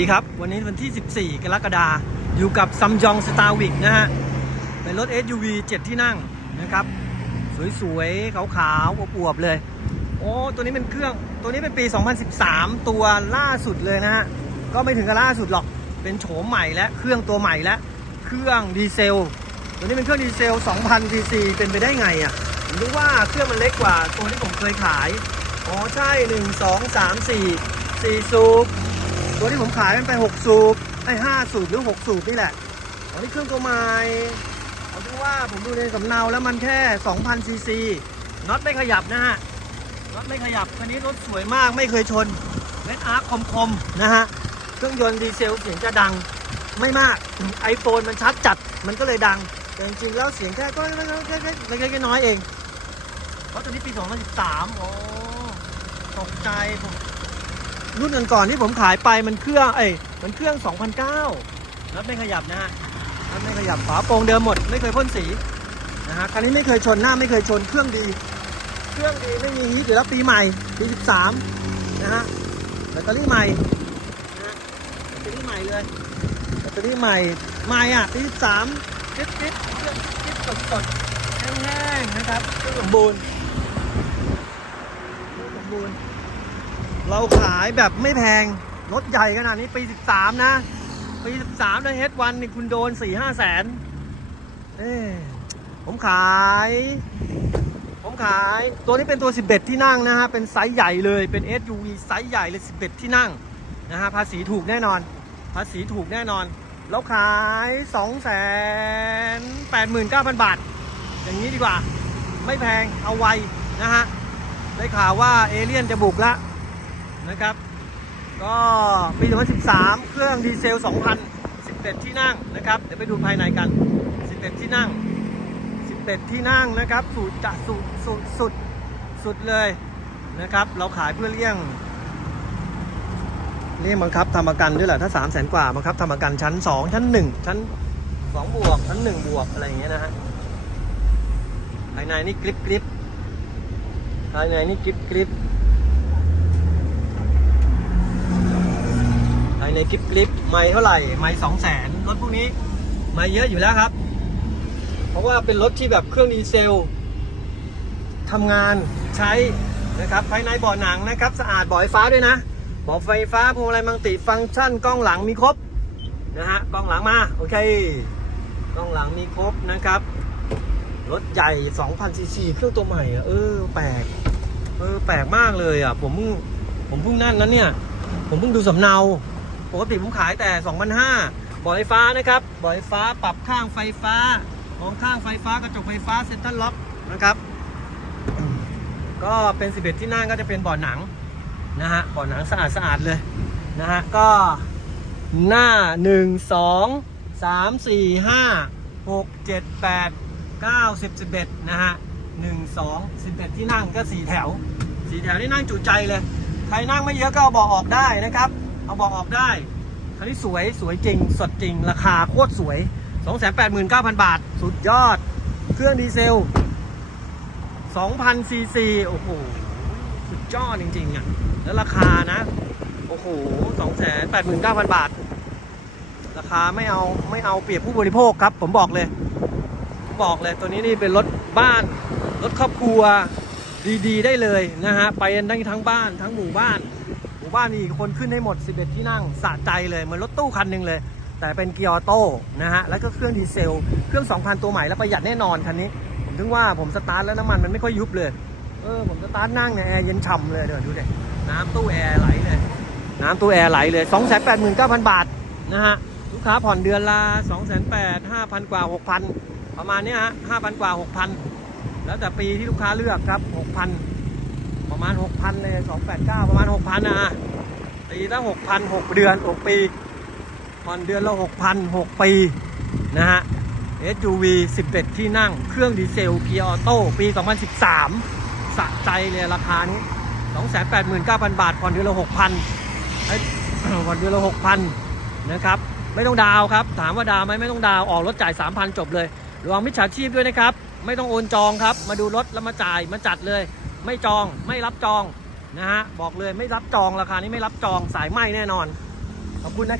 สวัสดีครับ วันนี้วันที่ 14 กรกฎาคมอยู่กับซัมยองสตาร์วิกนะฮะ เป็นรถ SUV 7 ที่นั่งนะครับ สวยๆ ขาวๆอวบๆเลย โอ้ ตัวนี้เป็นเครื่อง ตัวนี้เป็นปี 2013 ตัวล่าสุดเลยนะฮะ ก็ไม่ถึงกับล่าสุดหรอก เป็นโฉมใหม่และเครื่องตัวใหม่และ เครื่องดีเซล ตัวนี้เป็นเครื่องดีเซล 2,000 cc เป็นไปได้ไงอะผมรู้ว่าเครื่องมันเล็กกว่าตัวที่ผมเคยขาย อ๋อใช่ 1 2 3 4 4สูบ ตัวที่ผมขายมันไป 6 สูบไอ้5สูบหรือ 6 สูบนี่แหละอันนี้เครื่องตัวใหม่เอาดูว่าผมดูในสำเนาแล้วมันแค่2,000ซีซีน็อตไม่ขยับนะฮะน็อตไม่ขยับคันนี้รถสวยมากไม่เคยชนเม็ดอาร์คคมๆนะฮะเครื่องยนต์ดีเซลเสียงจะดังไม่มากไอโฟนมันชัดจัดมันก็เลยดัง แต่จริงๆแล้วเสียงแค่ก็แค่แค่แค่น้อยเองเพราะตัวนี้ปี 2013 โอ้ตกใจผม รุ่นก่อนๆที่ผมขายไปมันเครื่อง เอ้ยมันเครื่อง 2009แล้วไม่ขยับนะฮะแล้วไม่ขยับฝาโปร่งเดิมหมด ไม่เคยพ่นสีนะฮะคันนี้ไม่เคยชนหน้าไม่เคยชนเครื่องดี เครื่องดีไม่มีฮีทอยู่แล้วปีใหม่ปี 13 นะฮะแบตเตอรี่ใหม่นะฮะแบตเตอรี่ใหม่เลยแบตเตอรี่ใหม่ใหม่อะปี 13จิ๊บจิ๊บเครื่องจิ๊บสดสดแห้งๆนะครับเครื่องสมบูรณ์เครื่องสมบูรณ์ เราขายแบบไม่แพง รถใหญ่ขนาดนี้ปี 13 นะ ปี 13นะเฮดวันนี่คุณโดน 4 5แสนเอ้ผมขาย ผมขายตัวนี้เป็นตัว 11 ที่นั่งนะฮะ เป็นไซส์ใหญ่เลยเป็น SUV ไซส์ใหญ่เลย 11 ที่นั่งนะฮะภาษีถูกแน่นอน ภาษีถูกแน่นอนเราขาย 2 8 9 0 0 0 บาท อย่างนี้ดีกว่า ไม่แพงเอาไวนะฮะ ได้ข่าวว่าเอเลี่ยนจะบุกแล้ว นะครับ ก็ปี 2013 เครื่องดีเซล 2011 ที่นั่งนะครับ เดี๋ยวไปดูภายในกัน 11 ที่นั่ง 11 ที่นั่งนะครับสุดจะสุดสุดสุดสุดเลยนะครับ เราขายเพื่อเลี่ยงเลี่ยงบังคับทำประกันด้วยแหละถ้า 3 0 0แสนกว่าบังคับทำประกันชั้น 2 ชั้น 1 ชั้น 2 บวก ชั้น 1 บวก อะไรอย่างเงี้ยนะฮะ ภายในนี่กริบกริบภายในนี่กริบกริบ ภาย ในคลิปคลิปไม่เท่าไหร่ไม่สองแสนรถพวกนี้ไม่เยอะอยู่แล้วครับ เพราะว่าเป็นรถที่แบบเครื่องดีเซลทำงานใช้นะครับภายในเบาะหนังนะครับสะอาดบาะไฟฟ้าด้วยนะบาะไฟฟ้าพวงมาลัยมังติฟังก์ชันกล้องหลังมีครบนะฮะกล้องหลังมาโอเคกล้องหลังมีครบนะครับรถใหญ่2,000ซีซีเครื่องตัวใหม่อะเออแปลกเออแปลกมากเลยอะผมเพิ่งผมเพิ่งนั่นนั้นเนี่ย ผมเพิ่งดูสำเนา ปกติผมขายแต่ 2,500บ่อไฟฟ้านะครับบ่อไฟฟ้าปรับข้างไฟฟ้ามองข้างไฟฟ้ากระจกไฟฟ้าเซ็นทรัลล็อกนะครับ ก็เป็น 11 ที่นั่งก็จะเป็นบ่อหนังนะฮะบ่อหนังสะอาดสะอาดเลยนะฮะก็หน้า 1 2 3 4 5 6 7 8 9 10 11นะฮะ1 2 11 ที่นั่งก็ 4 แถว 4 แถวนี่นั่งจุใจเลย ใครนั่งไม่เยอะก็เอาบอกออกได้นะครับ เอาบอกออกได้ คันนี้สวยสวยจริง สดจริง ราคาโคตรสวย 289,000 บาท สุดยอด เครื่องดีเซล2,000ซีซีโอ้โห สุดยอดจริง ๆอะ แล้วราคานะ โอ้โห 289,000 บาท ราคาไม่เอาไม่เอาเปรียบผู้บริโภคครับ ผมบอกเลย บอกเลยตัวนี้นี่เป็นรถบ้าน รถครอบครัวดีๆ ได้เลยนะฮะ ไปกันทั้ทั้งบ้านทั้งหมู่บ้าน มู่บ้านนี่คนขึ้นให้หมด 11 ที่นั่งสะใจเลยเหมือนรถตู้คันหนึ่งเลย แต่เป็นเกียร์ออโต้นะฮะแล้วก็เครื่องดีเซล เครื่อง 2,000 ตัวใหม่แล้วประหยัดแน่นอนคันนี้ ผมถึงว่าผมสตาร์ทแล้วน้ำมันมันไม่ค่อยยุบเลยเออผมสตาร์ทนั่งเนี่ยแอร์เย็นฉ่ำเลยเดี๋ยวดูดิน้ำตู้แอร์ไหลเลยน้ำตู้แอร์ไหลเลย 289,000 บาทนะฮะลูกค้าผ่อนเดือนละ2,800 5,000 กว่า 6,000 ประมาณนี้ฮะ5,000 กว่า 6,000 แล้วแต่ปีที่ลูกค้าเลือกครับ 6,000 ประมาณ 6,000 เลย 289 ประมาณ 6,000นะอะตีละ6,000 6 เดือน 6 ปีผ่อนเดือนละ6,000 6 ปี นะฮะ SUV 11 ที่นั่ง เครื่องดีเซลเกียร์ออโต้ ปี 2013 สะใจเลยราคานี้ 289,000 บาทผ่อนเดือนละ 6,000เอ้ผ่อนเดือนละ 6,000 นะครับ ไม่ต้องดาวครับ ถามว่าดาวไหมไม่ต้องดาว ออกรถจ่าย 3,000 จบเลย ระวังมิจฉาชีพด้วยนะครับ ไม่ต้องโอนจองครับ มาดูรถแล้วมาจ่าย มาจัดเลย ไม่จองไม่รับจองนะฮะบอกเลยไม่รับจองราคานี้ไม่รับจองสายไหมแน่นอน ขอบคุณนะครับ